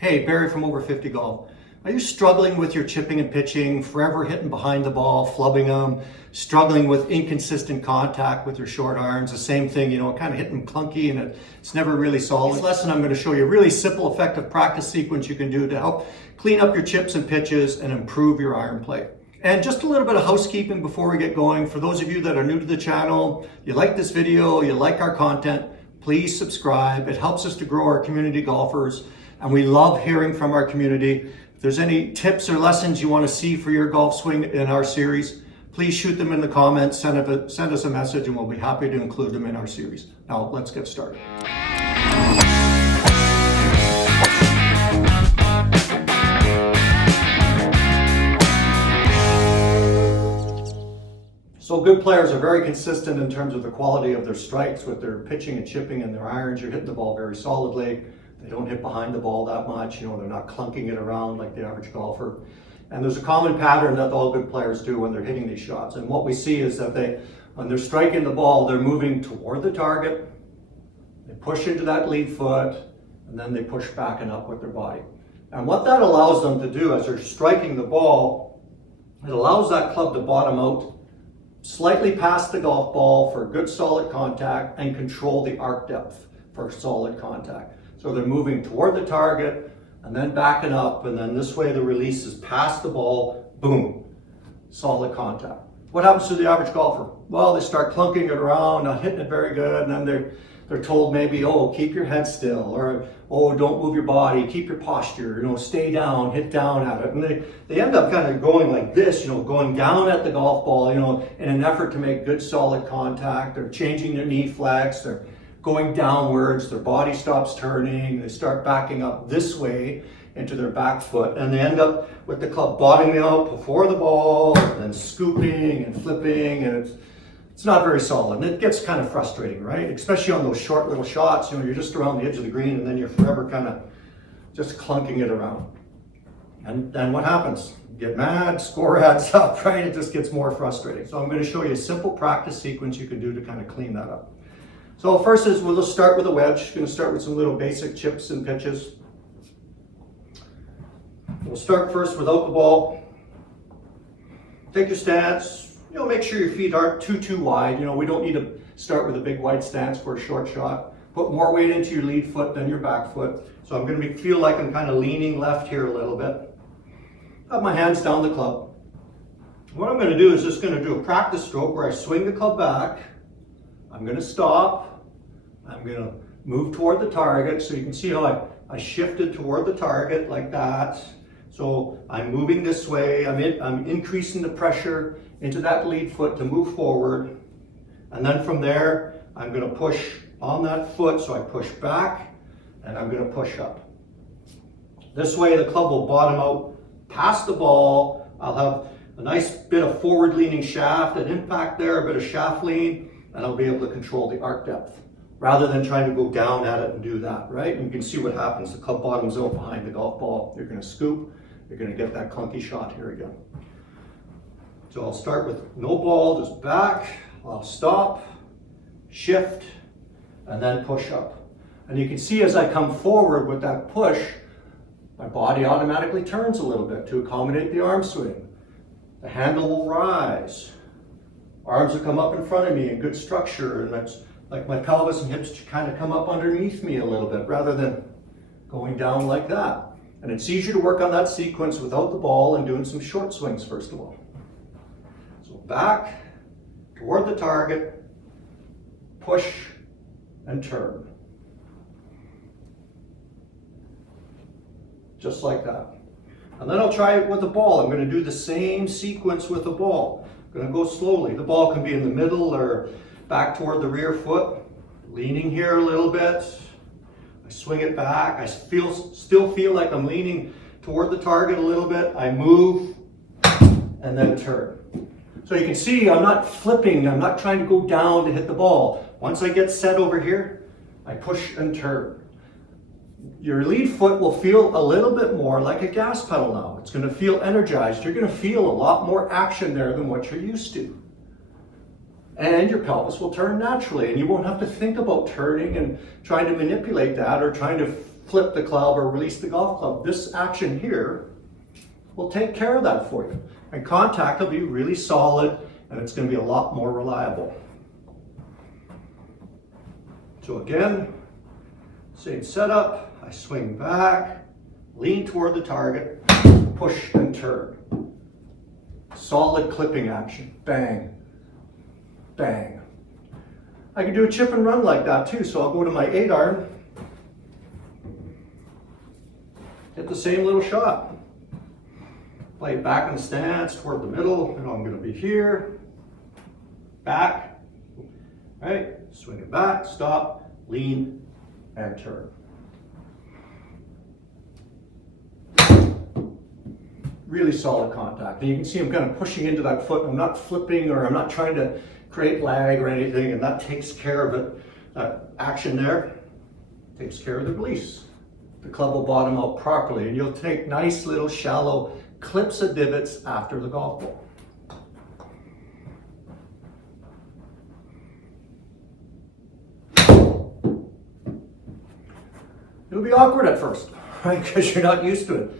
Hey, Barry from Over 50 Golf. Are you struggling with your chipping and pitching, forever hitting behind the ball, flubbing them, struggling with inconsistent contact with your short irons? The same thing, kind of hitting clunky and it's never really solid. This lesson I'm going to show you a really simple, effective practice sequence you can do to help clean up your chips and pitches and improve your iron play. And just a little bit of housekeeping before we get going. For those of you that are new to the channel, you like this video, you like our content, please subscribe. It helps us to grow our community golfers. And we love hearing from our community. If there's any tips or lessons you want to see for your golf swing in our series, please shoot them in the comments, send us a message, and we'll be happy to include them in our series. Now, let's get started. So good players are very consistent in terms of the quality of their strikes with their pitching and chipping and their irons. You're hitting the ball very solidly. They don't hit behind the ball that much. They're not clunking it around like the average golfer. And there's a common pattern that all good players do when they're hitting these shots. And what we see is that when they're striking the ball, they're moving toward the target. They push into that lead foot, and then they push back and up with their body. And what that allows them to do as they're striking the ball, it allows that club to bottom out slightly past the golf ball for good solid contact and control the arc depth for solid contact. So they're moving toward the target and then backing up, and then this way the release is past the ball, boom, solid contact. What happens to the average golfer? Well, they start clunking it around, not hitting it very good, and then they're told maybe, oh, keep your head still, or oh, don't move your body, keep your posture, stay down, hit down at it. And they end up kind of going like this, going down at the golf ball, in an effort to make good solid contact. They're changing their knee flex, they're going downwards, their body stops turning, they start backing up this way into their back foot, and they end up with the club bottoming out before the ball, and then scooping and flipping, and it's not very solid, and it gets kind of frustrating, right? Especially on those short little shots, you're just around the edge of the green, and then you're forever kind of just clunking it around. And then what happens? You get mad, score adds up, right? It just gets more frustrating. So I'm going to show you a simple practice sequence you can do to kind of clean that up. So first is we'll just start with a wedge. Going to start with some little basic chips and pitches. We'll start first without the ball. Take your stance. Make sure your feet aren't too wide. We don't need to start with a big wide stance for a short shot. Put more weight into your lead foot than your back foot. So I'm going to feel like I'm kind of leaning left here a little bit. Have my hands down the club. What I'm going to do is just going to do a practice stroke where I swing the club back. I'm going to stop. I'm going to move toward the target. So you can see how I shifted toward the target like that. So I'm moving this way. I'm increasing the pressure into that lead foot to move forward. And then from there, I'm going to push on that foot. So I push back and I'm going to push up. This way the club will bottom out past the ball. I'll have a nice bit of forward leaning shaft and impact there, a bit of shaft lean, and I'll be able to control the arc depth rather than trying to go down at it and do that, right? And you can see what happens. The club bottoms out behind the golf ball. You're going to scoop. You're going to get that clunky shot here again. So I'll start with no ball, just back. I'll stop, shift, and then push up. And you can see as I come forward with that push, my body automatically turns a little bit to accommodate the arm swing. The handle will rise. Arms will come up in front of me in good structure, and that's like my pelvis and hips kind of come up underneath me a little bit rather than going down like that. And it's easier to work on that sequence without the ball and doing some short swings first of all. So back, toward the target, push and turn. Just like that. And then I'll try it with the ball. I'm going to do the same sequence with the ball. I'm going to go slowly. The ball can be in the middle or back toward the rear foot, leaning here a little bit. I swing it back. I still feel like I'm leaning toward the target a little bit. I move and then turn. So you can see I'm not flipping. I'm not trying to go down to hit the ball. Once I get set over here, I push and turn. Your lead foot will feel a little bit more like a gas pedal now. It's going to feel energized. You're going to feel a lot more action there than what you're used to. and your pelvis will turn naturally, and you won't have to think about turning and trying to manipulate that or trying to flip the club or release the golf club. This action here will take care of that for you. And contact will be really solid, and it's going to be a lot more reliable. So again, same setup. I swing back, lean toward the target, push and turn. Solid clipping action. Bang, bang. I can do a chip and run like that too. So I'll go to my 8-iron, hit the same little shot. Play it back in the stance toward the middle. And I'm going to be here, back, right? Swing it back, stop, lean, and turn. Really solid contact. And you can see I'm kind of pushing into that foot. I'm not flipping, or I'm not trying to create lag or anything, and that takes care of it. That action there takes care of the release. The club will bottom out properly, and you'll take nice little shallow clips of divots after the golf ball. It'll be awkward at first, right? Because you're not used to it.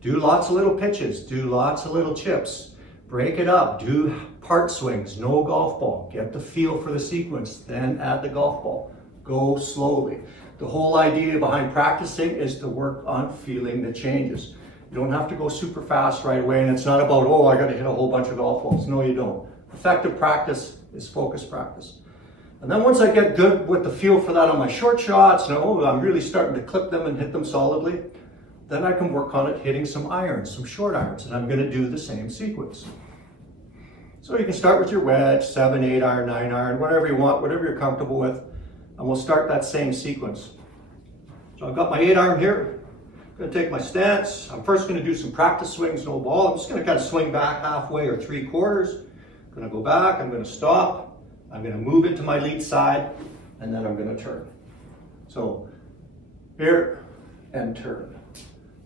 Do lots of little pitches, do lots of little chips, break it up, do part swings, no golf ball. Get the feel for the sequence, then add the golf ball. Go slowly. The whole idea behind practicing is to work on feeling the changes. You don't have to go super fast right away, and it's not about, oh, I got to hit a whole bunch of golf balls. No, you don't. Effective practice is focused practice. And then once I get good with the feel for that on my short shots, and oh, I'm really starting to clip them and hit them solidly, then I can work on it hitting some irons, some short irons, and I'm going to do the same sequence. So you can start with your wedge, 7, 8 iron, 9 iron, whatever you want, whatever you're comfortable with, and we'll start that same sequence. So I've got my 8 iron here. I'm going to take my stance. I'm first going to do some practice swings, no ball. I'm just going to kind of swing back halfway or 3/4. I'm going to go back, I'm going to stop, I'm going to move into my lead side, and then I'm going to turn. So here and turn.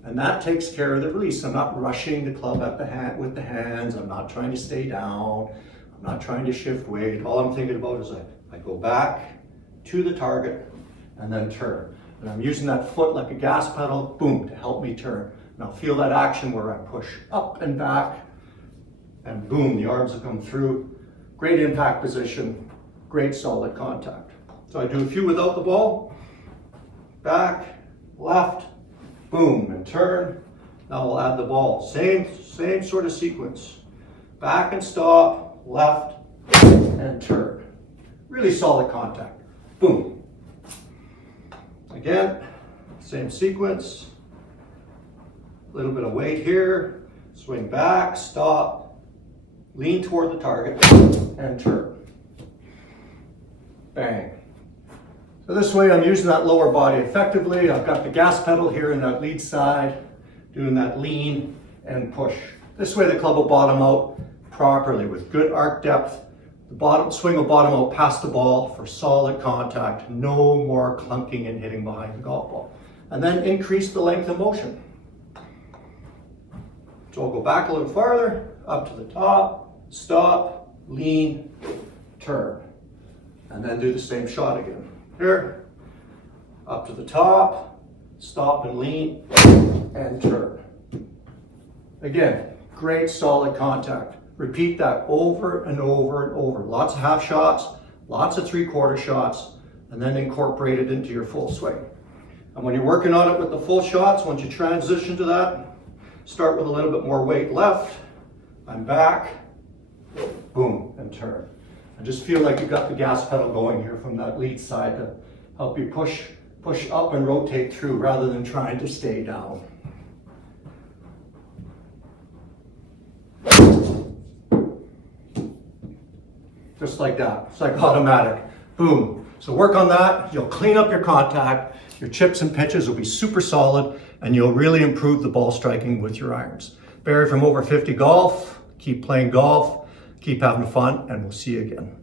And that takes care of the release. I'm not rushing the club at the with the hands. I'm not trying to stay down. I'm not trying to shift weight. All I'm thinking about is I go back to the target and then turn. And I'm using that foot like a gas pedal, boom, to help me turn. And I'll feel that action where I push up and back, and boom, the arms will come through. Great impact position, great solid contact. So I do a few without the ball. Back, left, boom, and turn. Now we'll add the ball. Same sort of sequence. Back and stop, left, and turn. Really solid contact. Boom. Again, same sequence. A little bit of weight here. Swing back, stop, lean toward the target, and turn. Bang. So this way I'm using that lower body effectively. I've got the gas pedal here in that lead side, doing that lean and push. This way the club will bottom out properly with good arc depth. The bottom swing will bottom out past the ball for solid contact. No more clunking and hitting behind the golf ball. And then increase the length of motion. So I'll go back a little farther, up to the top, stop, lean, turn. And then do the same shot again. Here, up to the top, stop and lean, and turn. Again, great solid contact. Repeat that over and over and over. Lots of half shots, lots of 3/4 shots, and then incorporate it into your full swing. And when you're working on it with the full shots, once you transition to that, start with a little bit more weight left. I'm back, boom, and turn. And just feel like you've got the gas pedal going here from that lead side to help you push up and rotate through rather than trying to stay down. Just like that. It's like automatic. Boom. So work on that. You'll clean up your contact. Your chips and pitches will be super solid, and you'll really improve the ball striking with your irons. Barry from Over 50 Golf. Keep playing golf. Keep having fun, and we'll see you again.